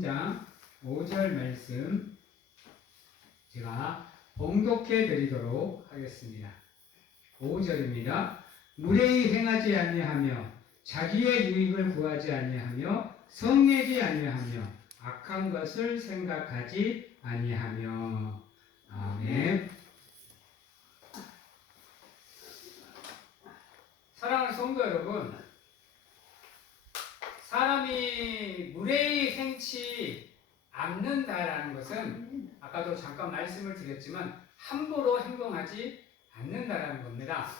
3장 5절 말씀 제가 봉독해 드리도록 하겠습니다. 5절입니다. 무례히 행하지 아니하며 자기의 유익을 구하지 아니하며 성내지 아니하며 악한 것을 생각하지 아니하며. 아멘. 사랑하는 성도 여러분, 사람이 무례히 행치 않는다라는 것은 아까도 잠깐 말씀을 드렸지만 함부로 행동하지 않는다라는 겁니다.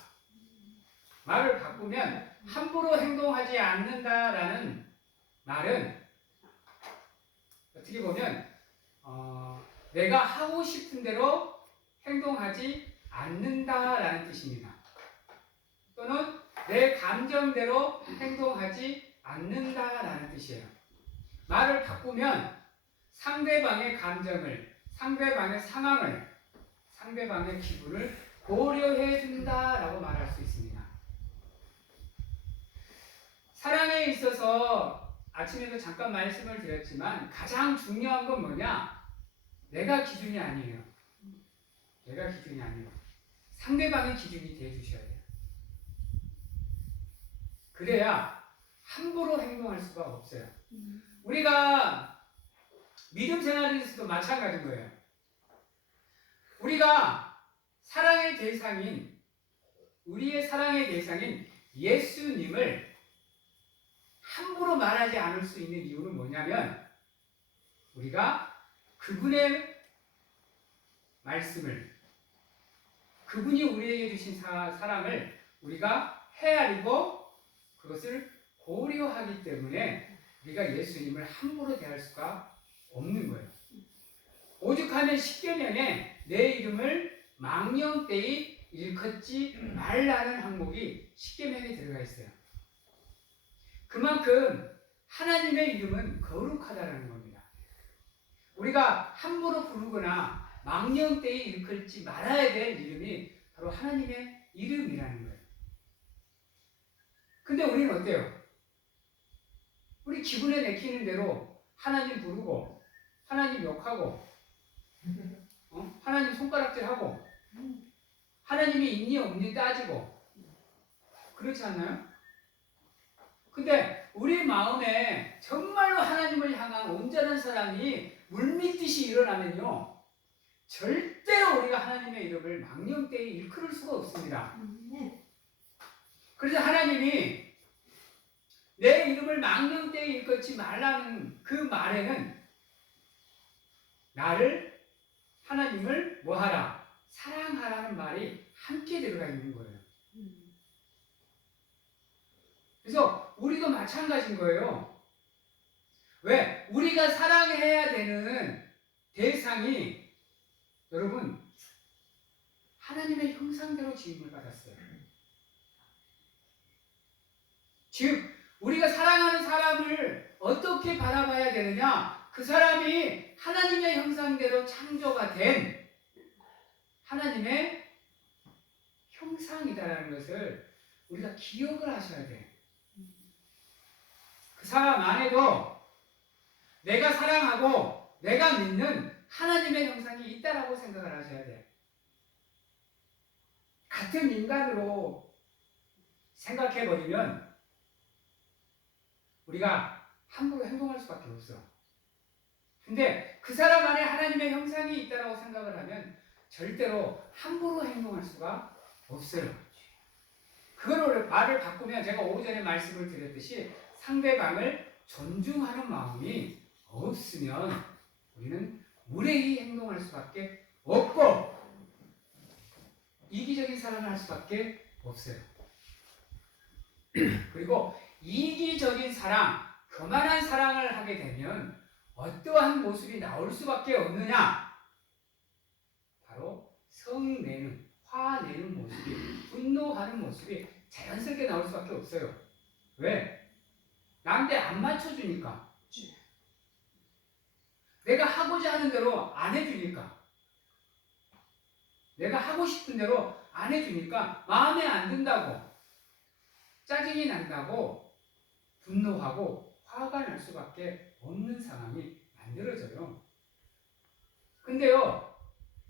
말을 바꾸면 함부로 행동하지 않는다라는 말은 어떻게 보면 내가 하고 싶은 대로 행동하지 않는다라는 뜻입니다. 또는 내 감정대로 행동하지 않는다라는 뜻이에요. 말을 바꾸면 상대방의 감정을, 상대방의 상황을, 상대방의 기분을 고려해 준다라고 말할 수 있습니다. 사랑에 있어서 아침에도 잠깐 말씀을 드렸지만 가장 중요한 건 뭐냐? 내가 기준이 아니에요. 내가 기준이 아니에요. 상대방의 기준이 되어 주셔야 돼요. 그래야 함부로 행동할 수가 없어요. 우리가 믿음 생활에서도 마찬가지인 거예요. 우리가 사랑의 대상인, 우리의 사랑의 대상인 예수님을 함부로 말하지 않을 수 있는 이유는 뭐냐면 우리가 그분의 말씀을, 그분이 우리에게 주신 사랑을 우리가 헤아리고 그것을 고려하기 때문에 우리가 예수님을 함부로 대할 수가 없는 거예요. 오죽하면 십계명에 내 이름을 망령되이 일컫지 말라는 항목이 십계명에 들어가 있어요. 그만큼 하나님의 이름은 거룩하다는 겁니다. 우리가 함부로 부르거나 망령되이 일컬지 말아야 될 이름이 바로 하나님의 이름이라는 거예요. 근데 우리는 어때요? 우리 기분에 내키는 대로 하나님 부르고 하나님 욕하고 하나님 손가락질하고 하나님이 있니 없니 따지고 그렇지 않나요? 근데 우리 마음에 정말로 하나님을 향한 온전한 사랑이 물밀듯이 일어나면요 절대로 우리가 하나님의 이름을 망령되이 일컬을 수가 없습니다. 그래서 하나님이 내 이름을 망령되이 일컫지 말라는 그 말에는 나를, 하나님을 뭐하라? 사랑하라는 말이 함께 들어가 있는 거예요. 그래서 우리도 마찬가지인 거예요. 왜? 우리가 사랑해야 되는 대상이 여러분 하나님의 형상대로 지음을 받았어요. 즉 우리가 사랑하는 사람을 어떻게 바라봐야 되느냐? 그 사람이 하나님의 형상대로 창조가 된 하나님의 형상이다라는 것을 우리가 기억을 하셔야 돼요. 그 사람 안에도 내가 사랑하고 내가 믿는 하나님의 형상이 있다라고 생각을 하셔야 돼요. 같은 인간으로 생각해버리면 우리가 함부로 행동할 수밖에 없어. 근데 그 사람 안에 하나님의 형상이 있다라고 생각을 하면 절대로 함부로 행동할 수가 없어요. 그거를 말을 바꾸면 제가 오후 전에 말씀을 드렸듯이 상대방을 존중하는 마음이 없으면 우리는 무례히 행동할 수밖에 없고 이기적인 사랑을 할 수밖에 없어요. 그리고 이기적인 사랑, 교만한 사랑을 하게 되면 어떠한 모습이 나올 수밖에 없느냐? 바로 성내는, 화내는 모습이, 분노하는 모습이 자연스럽게 나올 수밖에 없어요. 왜? 나한테 안 맞춰주니까. 내가 하고자 하는 대로 안 해주니까. 내가 하고 싶은 대로 안 해주니까 마음에 안 든다고, 짜증이 난다고, 분노하고 화가 날 수밖에 없는 상황이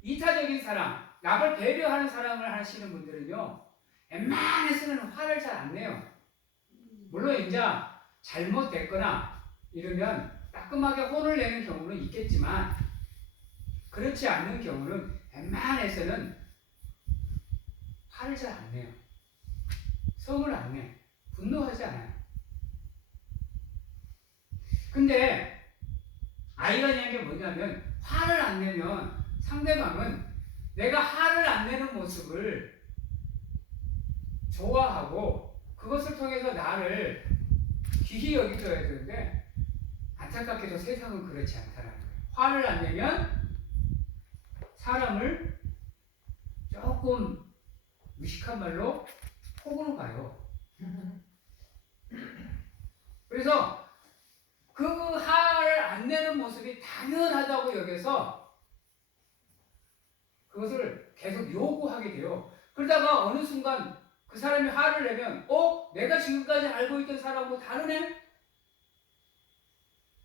이타적인 사랑, 남을 배려하는 사랑을 하시는 분들은요, 웬만해서는 화를 잘 안 내요. 물론 이제 잘못됐거나 이러면 따끔하게 혼을 내는 경우는 있겠지만, 그렇지 않는 경우는 웬만해서는 화를 잘 안 내요. 성을 안 내. 분노하지 않아요. 근데 아이러니한 게 뭐냐면, 화를 안 내면 상대방은 내가 화를 안 내는 모습을 좋아하고 그것을 통해서 나를 귀히 여겨줘야 되는데, 안타깝게도 세상은 그렇지 않다는 거예요. 화를 안 내면 사람을 조금 무식한 말로 폭으로 가요. 그래서 그 화를 안 내는 모습이 당연하다고 여겨서 그것을 계속 요구하게 돼요. 그러다가 어느 순간 그 사람이 화를 내면, 내가 지금까지 알고 있던 사람하고 다르네?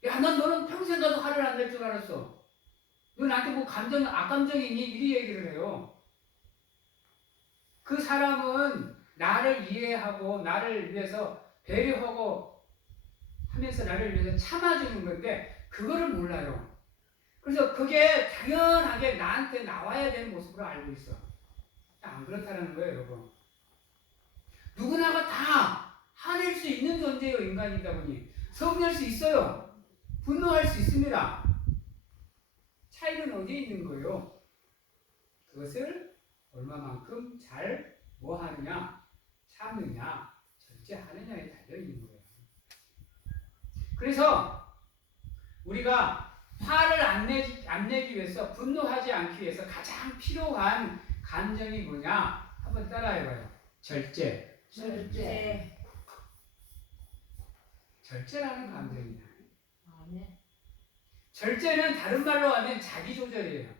야, 난 너는 평생 가도 화를 안 낼 줄 알았어. 너 나한테 뭐 악감정이니? 이리 얘기를 해요. 그 사람은 나를 이해하고 나를 위해서 배려하고 하면서 나를 위해서 참아주는 건데 그거를 몰라요. 그래서 그게 당연하게 나한테 나와야 되는 모습으로 알고 있어. 안 그렇다는 거예요, 여러분. 누구나가 다 화낼 수 있는 존재예요, 인간이다 보니. 성낼 수 있어요. 분노할 수 있습니다. 차이는 어디에 있는 거예요? 그것을 얼마만큼 잘 뭐 하느냐, 참느냐, 절제하느냐에 달려있는 거예요. 그래서 우리가 화를 안 내기 위해서, 분노하지 않기 위해서 가장 필요한 감정이 뭐냐? 한번 따라해봐요. 절제. 절제라는 감정이다. 절제는 다른 말로 하면 자기 조절이에요.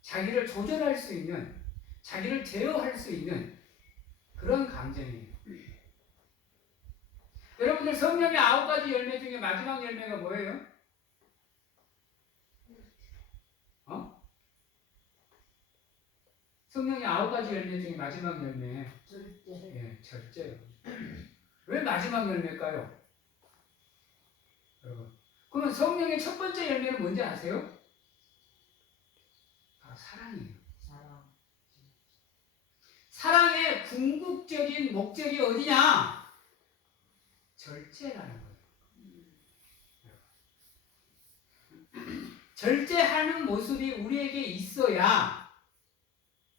자기를 조절할 수 있는, 자기를 제어할 수 있는 그런 감정이에요. 여러분들 성령의 9가지 열매 중에 마지막 열매가 뭐예요? 성령의 9가지 열매 중에 마지막 열매. 예, 절제요. 왜 마지막 열매일까요? 여러분. 그러면 성령의 첫 번째 열매는 뭔지 아세요? 사랑이에요. 사랑의 궁극적인 목적이 어디냐? 절제라는 거예요. 절제하는 모습이 우리에게 있어야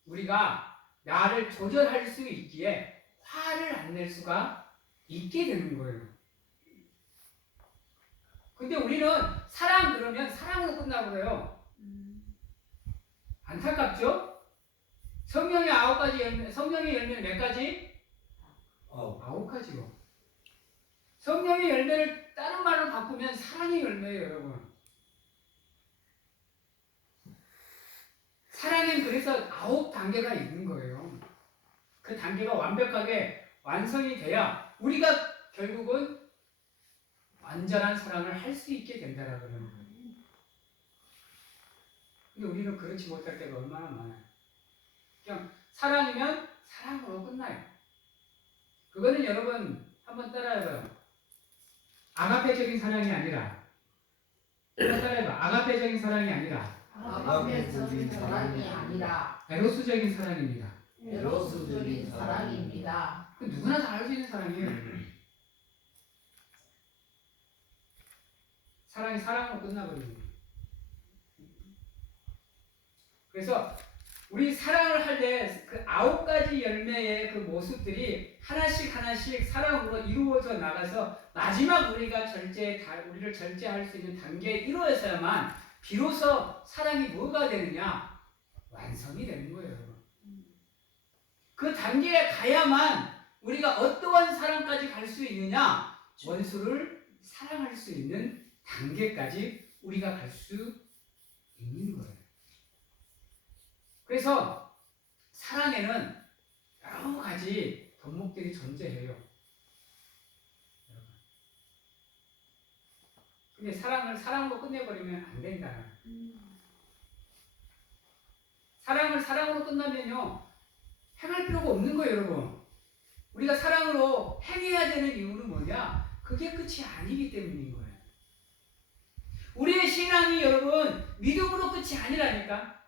우리가 나를 조절할 수 있기에 화를 안 낼 수가 있게 되는 거예요. 근데 우리는 사랑 그러면 사랑으로 끝나버려요. 안타깝죠? 성령의 9가지 열매, 성령의 열매는 몇 가지? 9가지요. 성령의 열매를 다른 말로 바꾸면 사랑의 열매예요, 여러분. 사랑엔 그래서 9단계가 있는 거예요. 그 단계가 완벽하게 완성이 돼야 우리가 결국은 완전한 사랑을 할 수 있게 된다라고 그러는 거예요. 근데 우리는 그렇지 못할 때가 얼마나 많아요. 그냥 사랑이면 사랑으로 끝나요. 그거는 여러분 한번 따라해봐요. 아가페적인 사랑이 아니라, 한번 따라해봐. 아가페적인 사랑이 아니라 아가페적인 사랑이 아니라 에로스적인 사랑입니다. 에로스적인 사랑입니다. 누구나 다 할 수 있는 사랑이에요. 사랑이 사랑으로 끝나버리는 거예요. 그래서 우리 사랑을 할 때 그 9가지 열매의 그 모습들이 하나씩 하나씩 사랑으로 이루어져 나가서 마지막 우리를 절제할 수 있는 단계에 이루어져야만 비로소 사랑이 뭐가 되느냐? 완성이 되는 거예요, 여러분. 그 단계에 가야만 우리가 어떠한 사랑까지 갈 수 있느냐? 원수를 사랑할 수 있는 단계까지 우리가 갈 수 있는 거예요. 그래서 사랑에는 여러 가지 덕목들이 존재해요. 근데 사랑을 사랑으로 끝내버리면 안 된다. 사랑을 사랑으로 끝나면요 행할 필요가 없는 거예요, 여러분. 우리가 사랑으로 행해야 되는 이유는 뭐냐? 그게 끝이 아니기 때문인 거예요. 우리의 신앙이 여러분 믿음으로 끝이 아니라니까.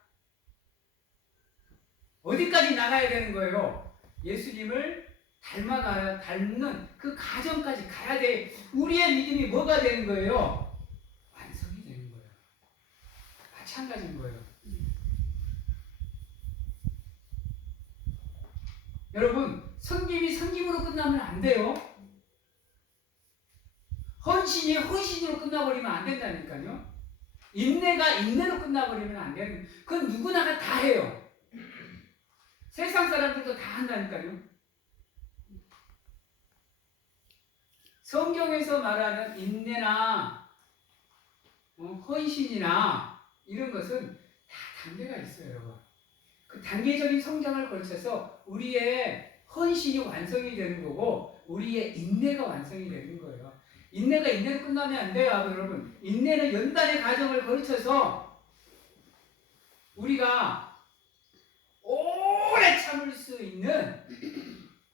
어디까지 나가야 되는 거예요? 예수님을 닮는 그 과정까지 가야 돼. 우리의 믿음이 뭐가 되는 거예요? 완성이 되는 거예요. 마찬가지인 거예요. 여러분, 섬김이 섬김으로 끝나면 안 돼요. 헌신이 헌신으로 끝나버리면 안 된다니까요. 인내가 인내로 끝나버리면 안 되는. 그건 누구나가 다 해요. 세상 사람들도 다 한다니까요. 성경에서 말하는 인내나 헌신이나 이런 것은 다 단계가 있어요, 여러분. 그 단계적인 성장을 거쳐서 우리의 헌신이 완성이 되는 거고 우리의 인내가 완성이 되는 거예요. 인내가 인내로 끝나면 안 돼요, 여러분. 인내는 연단의 과정을 거쳐서 우리가 오래 참을 수 있는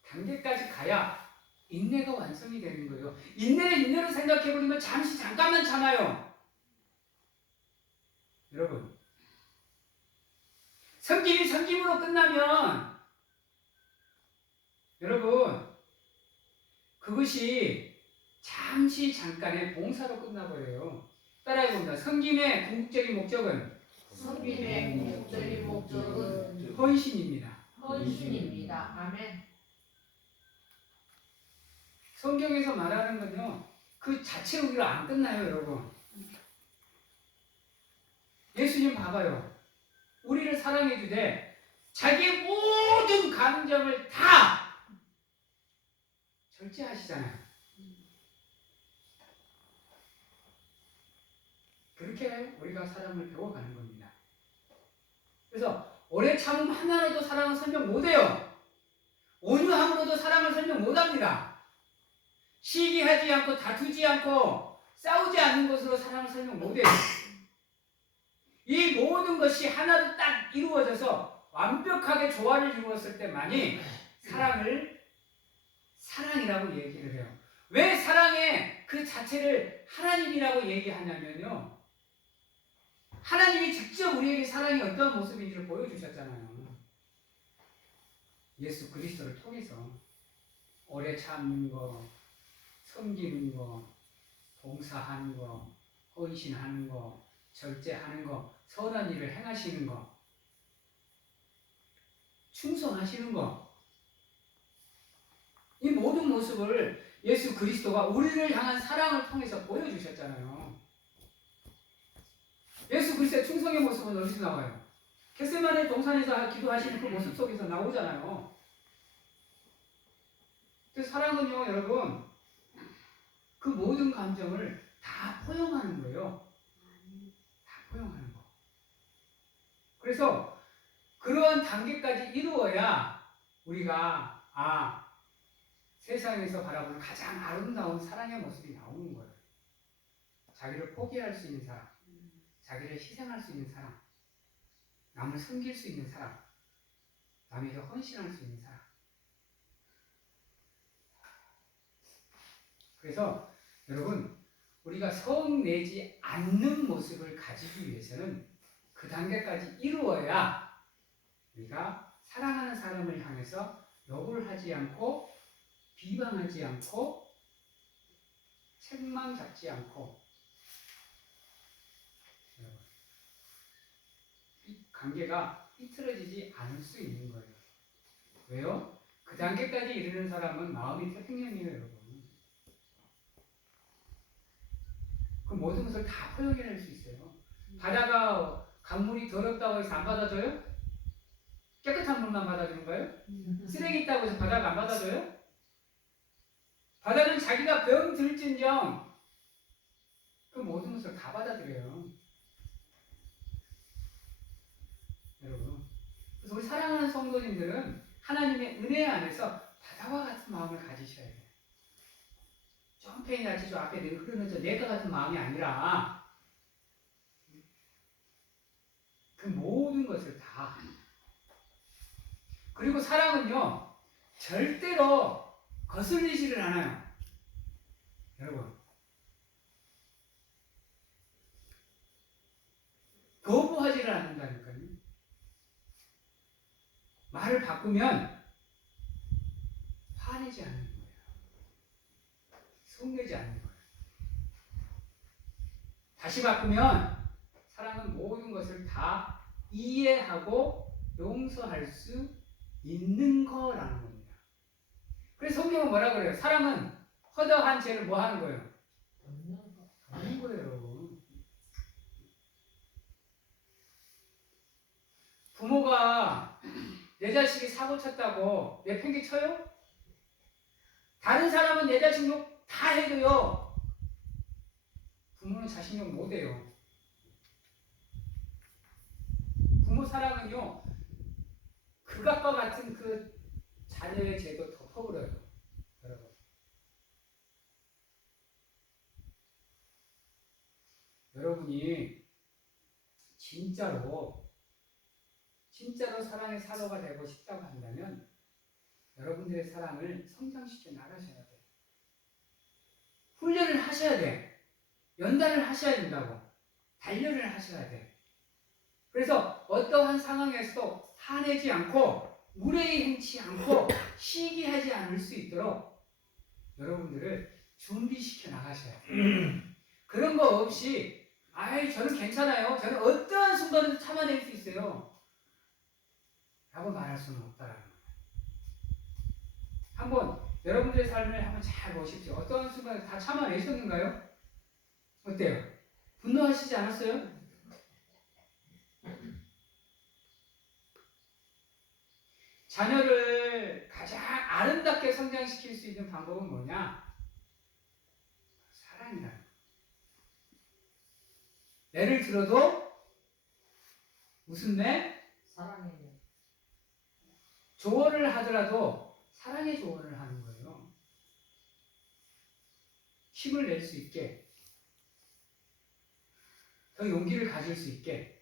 단계까지 가야 인내가 완성이 되는 거예요. 인내를 인내로 생각해버리면 잠깐만 참아요. 여러분, 섬김이 섬김으로 끝나면 여러분 그것이 잠깐의 봉사로 끝나버려요. 따라해봅니다. 섬김의 궁극적인 목적은 섬김의 궁극적인 목적은 헌신입니다. 헌신입니다. 아멘. 성경에서 말하는 건요, 그 자체로 우리가 안 끝나요, 여러분. 예수님 봐봐요. 우리를 사랑해 주되 자기의 모든 감정을 다 절제하시잖아요. 그렇게 우리가 사랑을 배워가는 겁니다. 그래서 오래 참음 하나로도 사랑을 설명 못해요. 온유함으로도 사랑을 설명 못합니다. 시기하지 않고 다투지 않고 싸우지 않는 것으로 사랑을 설명 못해요. 이 모든 것이 하나로 딱 이루어져서 완벽하게 조화를 이루었을 때만이 사랑이라고 얘기를 해요. 왜 사랑의 그 자체를 하나님이라고 얘기하냐면요, 하나님이 직접 우리에게 사랑이 어떤 모습인지를 보여주셨잖아요. 예수 그리스도를 통해서 오래 참는 거, 섬기는 거, 봉사하는 거, 헌신하는 거, 절제하는 거, 선한 일을 행하시는 거, 충성하시는 거, 이 모든 모습을 예수 그리스도가 우리를 향한 사랑을 통해서 보여주셨잖아요. 예수 그리스도의 충성의 모습은 어디서 나와요? 겟세마네 동산에서 기도하시는 그 모습 속에서 나오잖아요. 그 사랑은요, 여러분, 그 모든 감정을 다 포용하는 거예요. 다 포용하는 거. 그래서 그러한 단계까지 이루어야 우리가 세상에서 바라보는 가장 아름다운 사랑의 모습이 나오는 거예요. 자기를 포기할 수 있는 사람, 자기를 희생할 수 있는 사람, 남을 섬길 수 있는 사람, 남에게 헌신할 수 있는 사람. 그래서 여러분, 우리가 성내지 않는 모습을 가지기 위해서는 그 단계까지 이루어야 우리가 사랑하는 사람을 향해서 욕을 하지 않고 비방하지 않고 책망 잡지 않고 이 관계가 삐뚤어지지 않을 수 있는 거예요. 왜요? 그 단계까지 이르는 사람은 마음이 태평양이에요, 여러분. 그 모든 것을 다 포용해낼 수 있어요. 바다가 강물이 더럽다고 해서 안 받아줘요? 깨끗한 물만 받아주는 거예요? 쓰레기 있다고 해서 바다가 안 받아줘요? 바다는 자기가 병들진정 그 모든 것을 다 받아들여요. 여러분, 그래서 우리 사랑하는 성도님들은 하나님의 은혜 안에서 바다와 같은 마음을 가지셔야 돼요. 점페인 날치 저 앞에 흐르는 저 내가 같은 마음이 아니라 그 모든 것을 다 그리고 사랑은요, 절대로 거슬리지를 않아요. 여러분. 거부하지를 않는다니까요. 말을 바꾸면 화내지 않는 거예요. 속내지 않는 거예요. 다시 바꾸면 사랑은 모든 것을 다 이해하고 용서할 수 있는 거라는 겁니다. 그래서 성경은 뭐라 그래요? 사랑은 허다한 죄를 뭐 하는 거예요? 덮는 거예요. 부모가 내 자식이 사고 쳤다고 내 팽개 쳐요? 다른 사람은 내 자식 욕 다 해도요, 부모는 자식 욕 못해요. 부모 사랑은요, 극악과 같은 그 자녀의 죄도 덮어버려요. 여러분. 여러분이 진짜로 사랑의 사도가 되고 싶다고 한다면 여러분들의 사랑을 성장시켜 나가셔야 돼요. 훈련을 하셔야 돼. 연단을 하셔야 된다고. 단련을 하셔야 돼. 그래서 어떠한 상황에서도 화내지 않고 무례히 행치 않고 시기하지 않을 수 있도록 여러분들을 준비시켜 나가셔야 돼요. 그런 거 없이 아이 저는 괜찮아요. 저는 어떠한 순간에도 참아낼 수 있어요. 라고 말할 수는 없다라는 거예요. 한번 여러분들의 삶을 한번 잘 보십시오. 어떠한 순간에 다 참아내셨는가요? 어때요? 분노하시지 않았어요? 자녀를 가장 아름답게 성장시킬 수 있는 방법은 뭐냐? 사랑이라는 거예요. 예를 들어도 무슨 매? 사랑해요. 조언을 하더라도 사랑의 조언을 하는 거예요. 힘을 낼 수 있게, 더 용기를 가질 수 있게.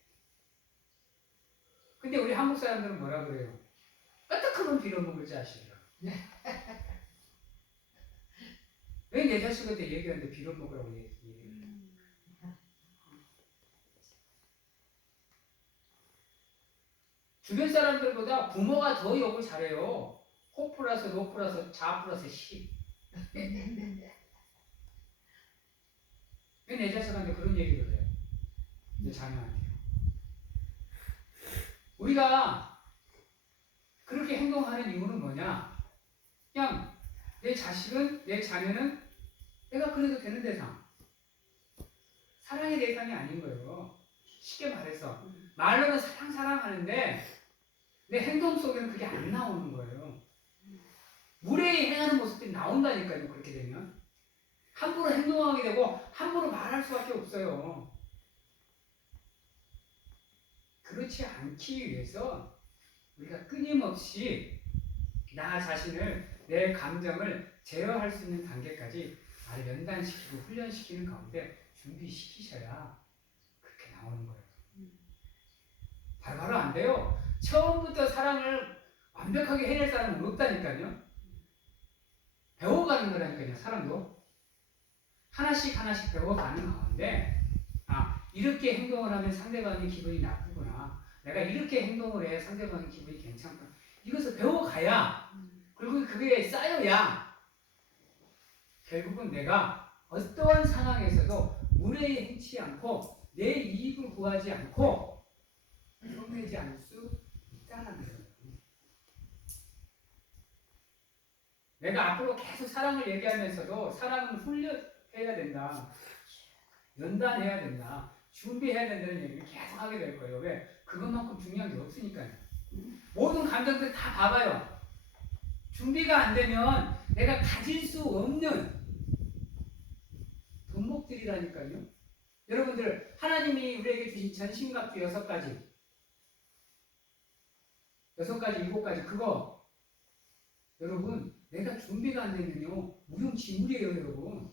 근데 우리 한국 사람들은 뭐라 그래요? 까딱하면 빌어먹을 자식이라. 왜 내 자식한테 얘기하는데 빌어먹으라고 얘기해요? 주변 사람들보다 부모가 더 욕을 잘해요. 호 플러스 노 플러스 자 플러스 시. 왜 내 자식한테 그런 얘기를 해요? 내 자녀한테요. 우리가 그렇게 행동하는 이유는 뭐냐? 그냥 내 자식은, 내 자녀는 내가 그래도 되는 대상. 사랑의 대상이 아닌 거예요. 쉽게 말해서. 말로는 사랑하는데 내 행동 속에는 그게 안 나오는 거예요. 무례히 행하는 모습들이 나온다니까요. 그렇게 되면. 함부로 행동하게 되고 함부로 말할 수밖에 없어요. 그렇지 않기 위해서 우리가 끊임없이 나 자신을, 내 감정을 제어할 수 있는 단계까지 나를 연단시키고 훈련시키는 가운데 준비시키셔야 그렇게 나오는 거예요. 바로 안 돼요. 처음부터 사랑을 완벽하게 해낼 사람은 없다니까요. 배워가는 거라니까요. 사랑도 하나씩 배워가는 가운데 이렇게 행동을 하면 상대방이 기분이 나쁘구나. 내가 이렇게 행동을 해야 상대방이 기분이 괜찮구나. 이것을 배워가야, 그리고 그게 쌓여야 결국은 내가 어떠한 상황에서도 무례히 행치 않고 내 이익을 구하지 않고 성내지 않을 수 있다는 거예요. 내가 앞으로 계속 사랑을 얘기하면서도 사랑은 훈련해야 된다. 연단해야 된다. 준비해야 된다는 얘기를 계속 하게 될 거예요. 왜? 그것만큼 중요한 게 없으니까요. 모든 감정들 다 봐봐요. 준비가 안 되면 내가 가질 수 없는 덕목들이라니까요. 여러분들, 하나님이 우리에게 주신 전신갑주 6가지, 7가지, 그거 여러분, 내가 준비가 안 되면요 무용지물이에요.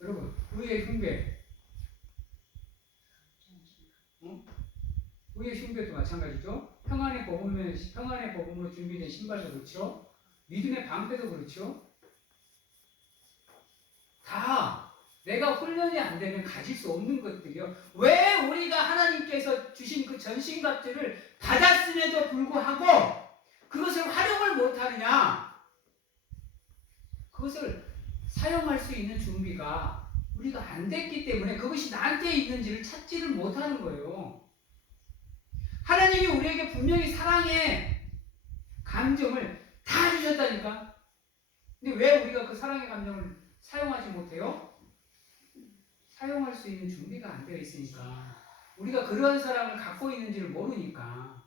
여러분 의의 흉배, 우리의 흉배도 마찬가지죠. 평안의 복음으로 준비된 신발도 그렇죠. 믿음의 방패도 그렇죠. 다 내가 훈련이 안 되면 가질 수 없는 것들이요. 왜 우리가 하나님께서 주신 그 전신갑주를 받았음에도 불구하고 그것을 활용을 못하느냐? 그것을 사용할 수 있는 준비가 우리가 안 됐기 때문에 그것이 나한테 있는지를 찾지를 못하는 거예요. 하나님이 우리에게 분명히 사랑의 감정을 다 주셨다니까. 근데 왜 우리가 그 사랑의 감정을 사용하지 못해요? 사용할 수 있는 준비가 안 되어 있으니까. 우리가 그러한 사랑을 갖고 있는지를 모르니까.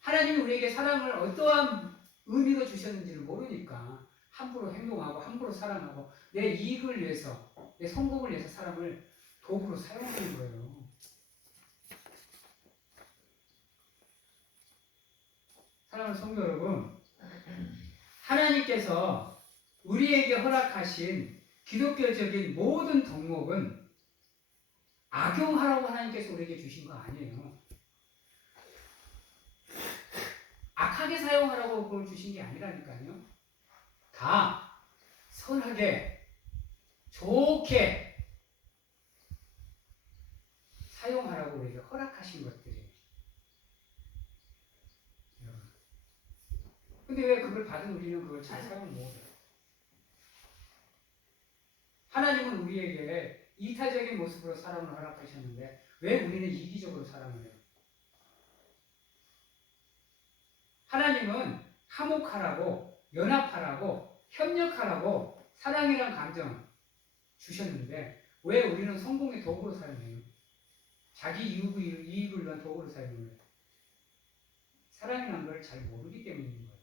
하나님이 우리에게 사랑을 어떠한 의미로 주셨는지를 모르니까 함부로 행동하고 함부로 사랑하고 내 이익을 위해서, 내 성공을 위해서 사랑을 도구로 사용하는 거예요. 사랑하는 성도 여러분, 하나님께서 우리에게 허락하신 기독교적인 모든 덕목은 악용하라고 하나님께서 우리에게 주신 거 아니에요. 악하게 사용하라고 그걸 주신 게 아니라니까요. 다 선하게, 좋게 사용하라고 우리에게 허락하신 것들이에요. 근데 왜 그걸 받은 우리는 그걸 잘 사용 못해요? 하나님은 우리에게 이타적인 모습으로 사랑을 허락하셨는데 왜 우리는 이기적으로 사랑을 해요? 하나님은 화목하라고, 연합하라고, 협력하라고 사랑이란 감정 주셨는데 왜 우리는 성공의 도구로 사용해요? 자기 이익을 위한 도구로 사용해요. 사랑이란 걸 잘 모르기 때문인 거예요.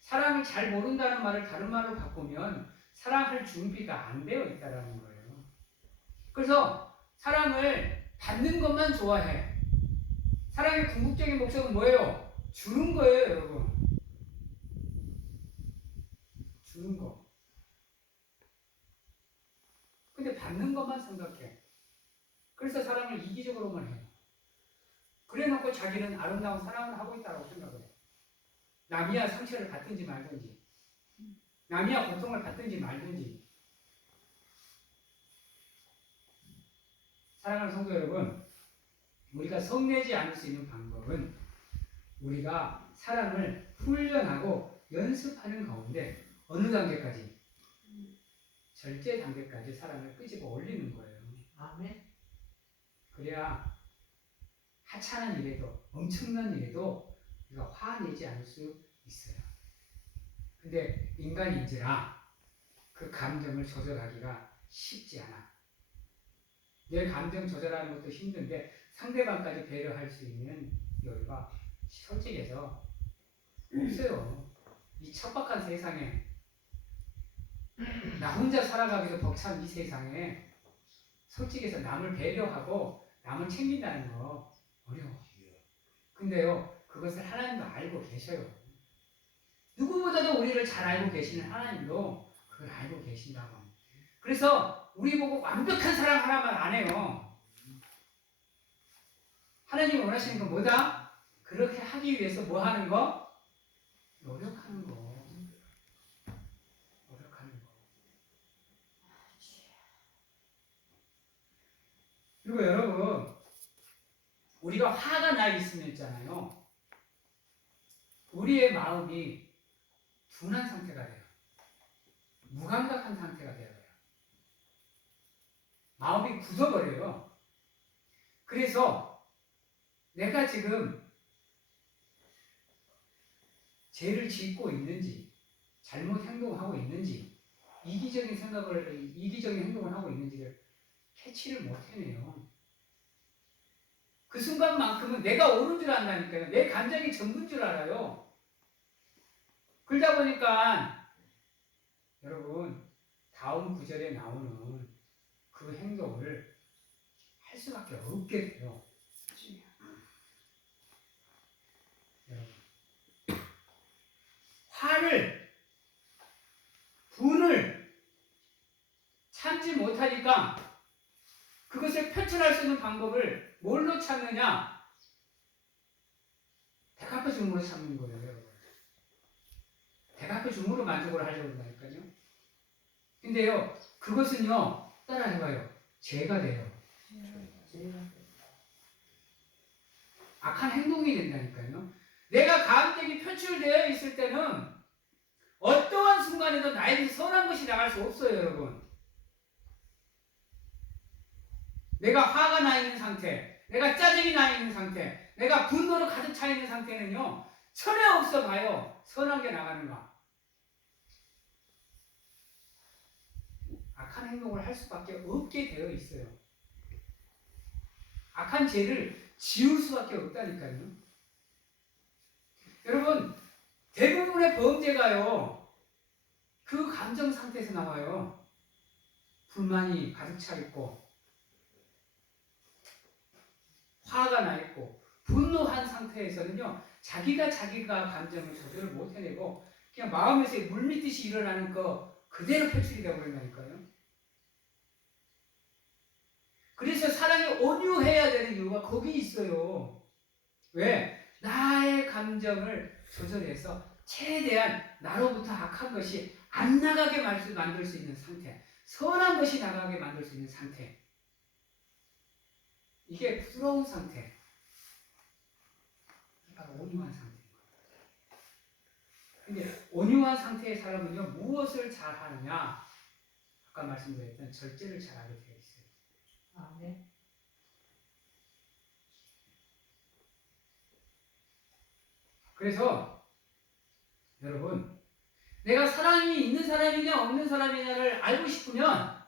사랑을 잘 모른다는 말을 다른 말로 바꾸면 사랑할 준비가 안 되어 있다는 거예요. 그래서 사랑을 받는 것만 좋아해. 사랑의 궁극적인 목적은 뭐예요? 주는 거예요, 여러분. 주는 거. 근데 받는 것만 생각해. 그래서 사랑을 이기적으로만 해요. 그래 놓고 자기는 아름다운 사랑을 하고 있다고 생각을 해요. 남이야 상처를 받든지 말든지, 남이야 고통을 받든지 말든지. 사랑하는 성도 여러분, 우리가 성내지 않을 수 있는 방법은 우리가 사랑을 훈련하고 연습하는 가운데 어느 단계까지? 절제 단계까지 사랑을 끄집어 올리는 거예요. 아멘. 그래야 하찮은 일에도, 엄청난 일에도 우리가 화내지 않을 수 있어요. 근데 인간인지라 그 감정을 조절하기가 쉽지 않아. 내 감정 조절하는 것도 힘든데 상대방까지 배려할 수 있는 여유가 솔직해서 없어요. 이 척박한 세상에, 나 혼자 살아가기도 벅찬 이 세상에 솔직해서 남을 배려하고 남을 챙긴다는 거 어려워. 근데요, 그것을 하나님도 알고 계셔요. 누구보다도 우리를 잘 알고 계시는 하나님도 그걸 알고 계신다고. 그래서 우리 보고 완벽한 사랑 하나만 안 해요. 하나님이 원하시는 건 뭐다? 그렇게 하기 위해서 뭐 하는 거? 노력하는 거. 노력하는 거. 그리고 여러분, 우리가 화가 나 있으면 있잖아요. 우리의 마음이 둔한 상태가 돼요. 무감각한 상태가 돼요. 마음이 굳어버려요. 그래서 내가 지금 죄를 짓고 있는지, 잘못 행동하고 있는지, 이기적인 행동을 하고 있는지를 캐치를 못 해내요. 그 순간만큼은 내가 옳은 줄 안다니까요. 내 감정이 전부인 줄 알아요. 그러다 보니까 여러분, 다음 구절에 나오는 그 행동을 할 수밖에 없게 돼요. 화를, 분을 참지 못하니까 그것을 표출할 수 있는 방법을 뭘로 찾느냐? 배고파 죽음으로 삼는 거예요, 여러분. 배고파 죽음으로 만족을 하려고 한다니까요. 근데요, 그것은요, 따라 해봐요. 죄가 돼요. 악한 행동이 된다니까요. 내가 가압력이 표출되어 있을 때는 어떠한 순간에도 나에게 선한 것이 나갈 수 없어요, 여러분. 내가 화가 나 있는 상태, 내가 짜증이 나 있는 상태, 내가 분노로 가득 차 있는 상태는요, 천에 없어 봐요. 선한 게 나가는가. 악한 행동을 할 수밖에 없게 되어 있어요. 악한 죄를 지울 수밖에 없다니까요. 여러분, 대부분의 범죄가요, 그 감정 상태에서 나와요. 불만이 가득 차 있고, 화가 나 있고, 분노한 상태에서는요, 자기가 감정을 조절을 못 해내고, 그냥 마음에서 물밀듯이 일어나는 거 그대로 표출이 되어버린다니까요. 그래서 사랑이 온유해야 되는 이유가 거기 있어요. 왜? 나의 감정을 조절해서 최대한 나로부터 악한 것이 안 나가게 만들 수 있는 상태, 선한 것이 나가게 만들 수 있는 상태. 이게 부드러운 상태. 이게 바로 온유한 상태인 거예요. 근데 온유한 상태의 사람은요, 무엇을 잘 하느냐? 아까 말씀드렸던 절제를 잘하게 되어 있어요. 아멘. 그래서 여러분, 내가 사랑이 있는 사람이냐 없는 사람이냐를 알고 싶으면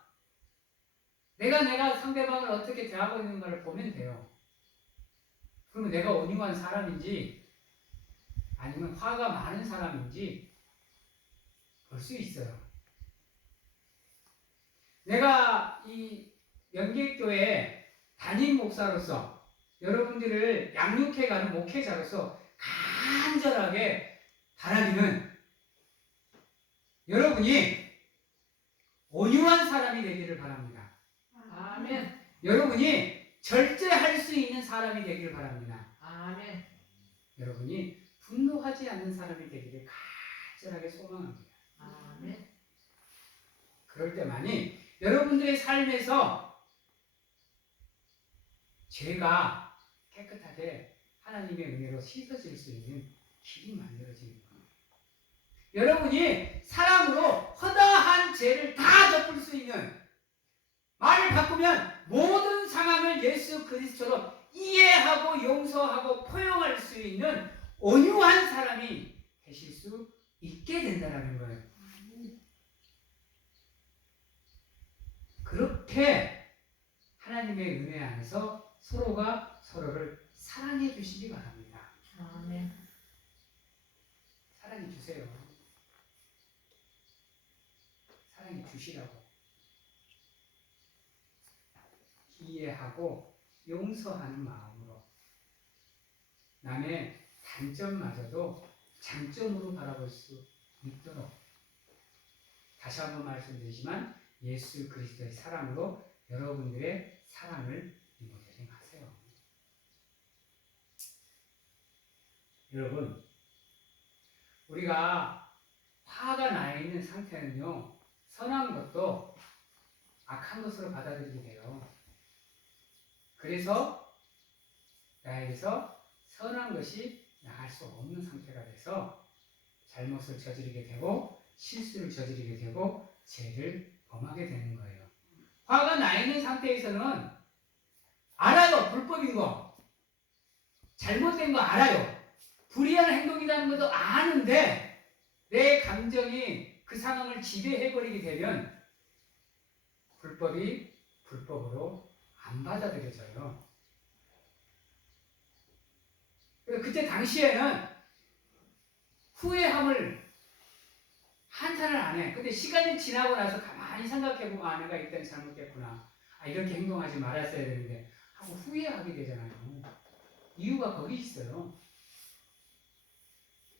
내가 상대방을 어떻게 대하고 있는가를 보면 돼요. 그러면 내가 온유한 사람인지 아니면 화가 많은 사람인지 볼 수 있어요. 내가 이 연계교회 담임 목사로서 여러분들을 양육해가는 목회자로서 간절하게 바라기는 여러분이 온유한 사람이 되기를 바랍니다. 아멘. 여러분이 절제할 수 있는 사람이 되기를 바랍니다. 아멘. 여러분이 분노하지 않는 사람이 되기를 간절하게 소망합니다. 아멘. 그럴 때만이 여러분들의 삶에서 죄가 깨끗하게 하나님의 은혜로 씻어질 수 있는 길이 만들어지는 거예요. 여러분이 사랑으로 허다한 죄를 다 덮을 수 있는, 말을 바꾸면 모든 상황을 예수 그리스도로 이해하고 용서하고 포용할 수 있는 온유한 사람이 되실 수 있게 된다는 거예요. 그렇게 하나님의 은혜 안에서 서로가 서로를 사랑해 주시기 바랍니다. 아멘. 사랑해 주세요. 사랑해 주시라고. 이해하고 용서하는 마음으로 남의 단점마저도 장점으로 바라볼 수 있도록, 다시 한번 말씀드리지만 예수 그리스도의 사랑으로 여러분들의 사랑을 리모델링 하세요. 여러분, 우리가 화가 나 있는 상태는요, 선한 것도 악한 것으로 받아들이게 돼요. 그래서 나에게서 선한 것이 나갈 수 없는 상태가 돼서 잘못을 저지르게 되고 실수를 저지르게 되고 죄를 범하게 되는 거예요. 화가 나 있는 상태에서는 알아요. 불법인 거. 잘못된 거 알아요. 불의한 행동이라는 것도 아는데 내 감정이 그 상황을 지배해버리게 되면 불법이 불법으로 안 받아들여져요. 그때 당시에는 후회함을 한탄을 안 해. 근데 시간이 지나고 나서 가만히 생각해보면 아, 내가 이때 잘못했구나. 아, 이렇게 행동하지 말았어야 되는데 하고 후회하게 되잖아요. 이유가 거기 있어요.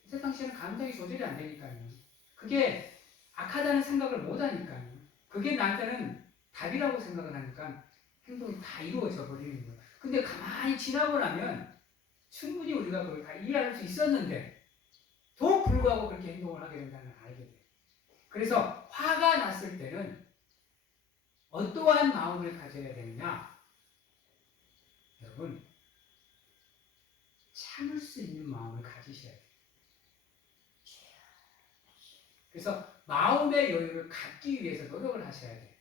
그때 당시에는 감정이 조절이 안 되니까요. 그게 악하다는 생각을 못 하니까요. 그게 나한테는 답이라고 생각을 하니까 행동이 다 이루어져 버리는 거예요. 근데 가만히 지나고 나면 충분히 우리가 그걸 다 이해할 수 있었는데 도 불구하고 그렇게 행동을 하게 된다는 걸 알게 돼요. 그래서 화가 났을 때는 어떠한 마음을 가져야 되느냐? 여러분, 참을 수 있는 마음을 가지셔야 돼요. 그래서 마음의 여유를 갖기 위해서 노력을 하셔야 돼요.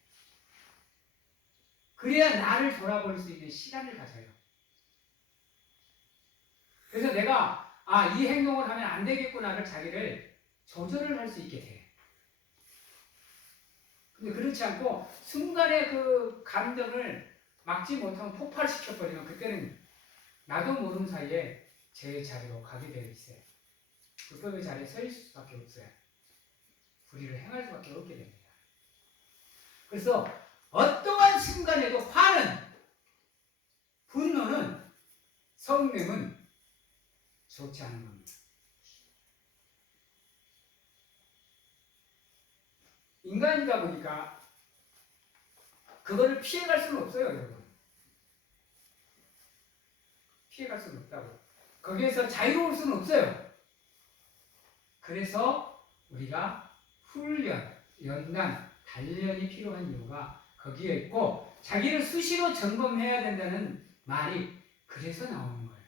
그래야 나를 돌아볼 수 있는 시간을 가져요. 그래서 내가 이 행동을 하면 안 되겠구나를 자기를 조절을 할 수 있게 돼요. 근데 그렇지 않고 순간에 그 감정을 막지 못하면 폭발시켜버리면 그때는 나도 모르는 사이에 제 자리로 가게 되어 있어요. 불법의 자리에 서 있을 수밖에 없어요. 불의를 행할 수밖에 없게 됩니다. 그래서 어떠한 순간에도 화는, 분노는, 성냄은 좋지 않은 겁니다. 인간이다 보니까 그거를 피해갈 수는 없어요, 여러분. 피해갈 수는 없다고. 거기에서 자유로울 수는 없어요. 그래서 우리가 훈련, 연단, 단련이 필요한 이유가 거기에 있고 자기를 수시로 점검해야 된다는 말이 그래서 나오는 거예요.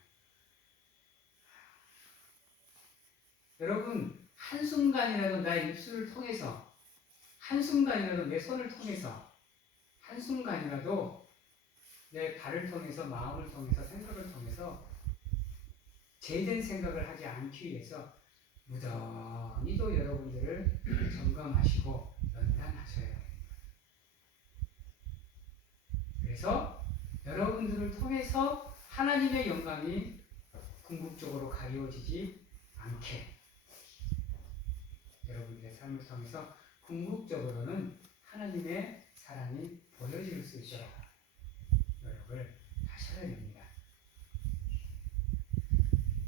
여러분, 한순간이라도 나의 입술을 통해서 한순간이라도 내 손을 통해서 한순간이라도 내 발을 통해서 마음을 통해서 생각을 통해서 제된 생각을 하지 않기 위해서 무던히도 여러분들을 점검하시고 연단하셔야 됩니다. 그래서 여러분들을 통해서 하나님의 영광이 궁극적으로 가리워지지 않게 여러분들의 삶을 통해서 궁극적으로는 하나님의 사랑이 보여질 수 있도록 노력을 하셔야 됩니다.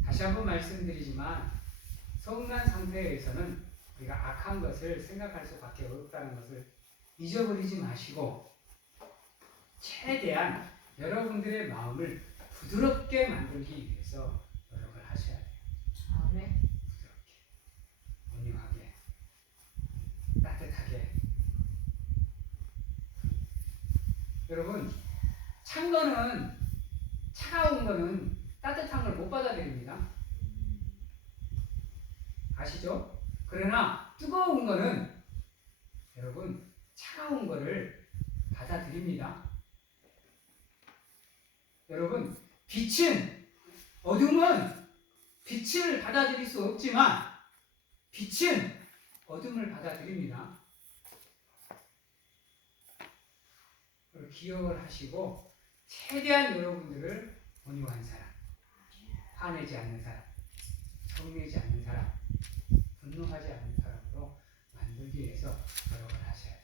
다시 한번 말씀드리지만 성난 상태에서는 우리가 악한 것을 생각할 수밖에 없다는 것을 잊어버리지 마시고 최대한 여러분들의 마음을 부드럽게 만들기 위해서 노력을 하셔야 돼요. 아멘. 부드럽게, 온유하게, 따뜻하게. 여러분, 찬 거는, 차가운 거는 따뜻한 걸 못 받아들입니다. 아시죠? 그러나 뜨거운 거는 여러분 차가운 거를 받아들입니다. 여러분, 어둠은 빛을 받아들일 수 없지만 빛은 어둠을 받아들입니다. 그걸 기억을 하시고 최대한 여러분들을 온유한 사람, 화내지 않는 사람, 성내지 않는 사람, 분노하지 않는 사람으로 만들기 위해서 노력을 하셔야 돼요.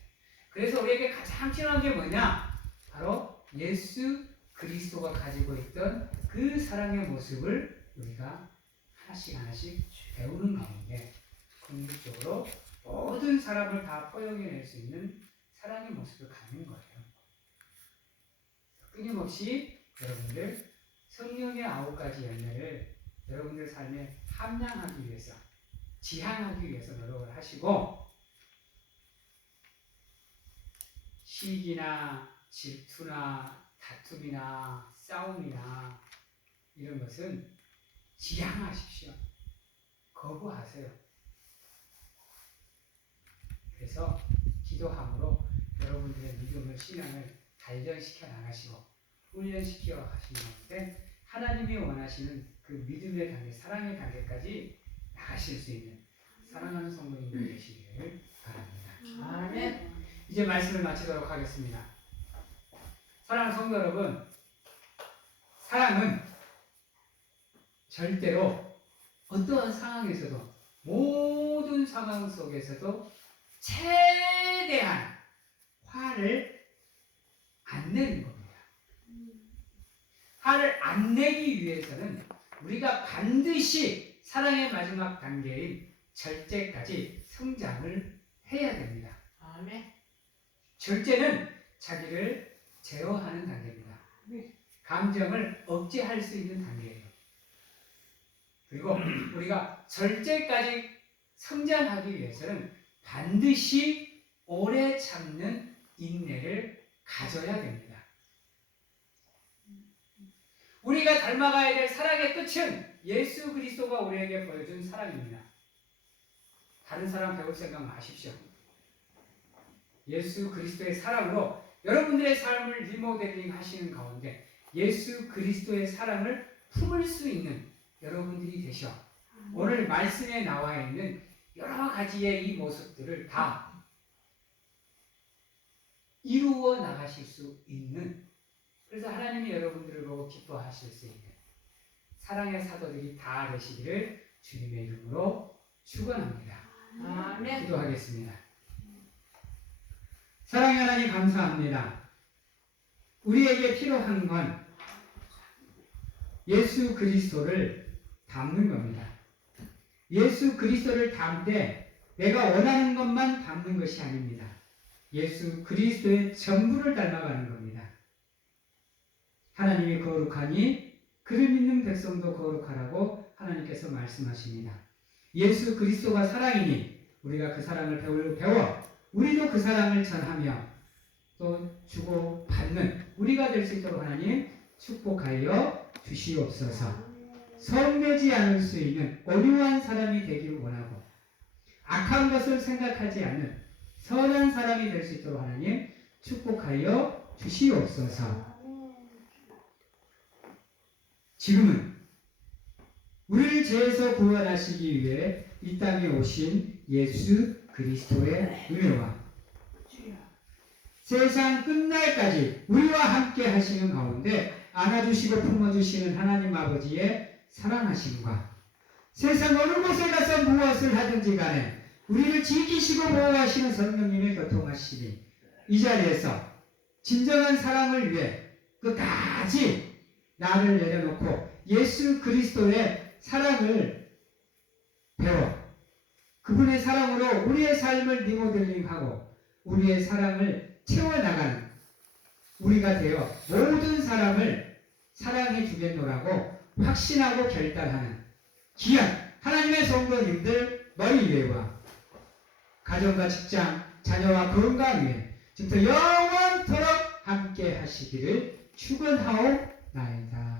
그래서 우리에게 가장 필요한 게 뭐냐? 바로 예수 그리스도가 가지고 있던 그 사랑의 모습을 우리가 하나씩 배우는 가운데 궁극적으로 모든 사람을 다 포용해낼 수 있는 사랑의 모습을 갖는 거예요. 끊임없이 여러분들 성령의 9가지 열매를 여러분들 삶에 함양하기 위해서, 지향하기 위해서 노력을 하시고 시기나 질투나 다툼이나 싸움이나 이런 것은 지향하십시오. 거부하세요. 그래서 기도함으로 여러분들의 믿음을, 신앙을 단련시켜 나가시고 훈련시켜 가시는 가운데 하나님이 원하시는 그 믿음의 단계, 사랑의 단계까지 나가실 수 있는 사랑하는 성도님들 되시기를 바랍니다. 아멘. 이제 말씀을 마치도록 하겠습니다. 사랑하는 성도 여러분, 사랑은 절대로 어떠한 상황에서도, 모든 상황 속에서도 최대한 화를 안 내는 겁니다. 화를 안 내기 위해서는 우리가 반드시 사랑의 마지막 단계인 절제까지 성장을 해야 됩니다. 아멘. 절제는 자기를 제어하는 단계입니다. 감정을 억제할 수 있는 단계예요. 그리고 우리가 절제까지 성장하기 위해서는 반드시 오래 참는 인내를 가져야 됩니다. 우리가 닮아가야 될 사랑의 끝은 예수 그리스도가 우리에게 보여준 사랑입니다. 다른 사람 배울 생각 마십시오. 예수 그리스도의 사랑으로 여러분들의 삶을 리모델링 하시는 가운데 예수 그리스도의 사랑을 품을 수 있는 여러분들이 되셔 오늘 말씀에 나와 있는 여러 가지의 이 모습들을 다 이루어 나가실 수 있는, 그래서 하나님이 여러분들을 보고 기뻐하실 수 있는 사랑의 사도들이 다 되시기를 주님의 이름으로 축원합니다. 아멘. 기도하겠습니다. 사랑의 하나님 감사합니다. 우리에게 필요한 건 예수 그리스도를 담는 겁니다. 예수 그리스도를 담되 내가 원하는 것만 담는 것이 아닙니다. 예수 그리스도의 전부를 닮아가는 겁니다. 하나님이 거룩하니 그를 믿는 백성도 거룩하라고 하나님께서 말씀하십니다. 예수 그리스도가 사랑이니 우리가 그 사랑을 배워 우리도 그 사랑을 전하며 또 주고 받는 우리가 될 수 있도록 하나님 축복하여 주시옵소서. 성내지 않을 수 있는 온유한 사람이 되기를 원하고 악한 것을 생각하지 않는 선한 사람이 될 수 있도록 하나님 축복하여 주시옵소서. 지금은 우리를 죄에서 구원하시기 위해 이 땅에 오신 예수 그리스도의 은혜와 세상 끝날까지 우리와 함께 하시는 가운데 안아주시고 품어주시는 하나님 아버지의 사랑하심과 세상 어느 곳에 가서 무엇을 하든지 간에 우리를 지키시고 보호하시는 성령님의 교통하심이 이 자리에서 진정한 사랑을 위해 끝까지 나를 내려놓고 예수 그리스도의 사랑을 배워 그분의 사랑으로 우리의 삶을 리모델링하고 우리의 사랑을 채워나가는 우리가 되어 모든 사람을 사랑해 주겠노라고 확신하고 결단하는 귀한 하나님의 성도님들 머리 위에와 가정과 직장, 자녀와 건강 위에 지금부터 영원토록 함께 하시기를 축원하옵나이다.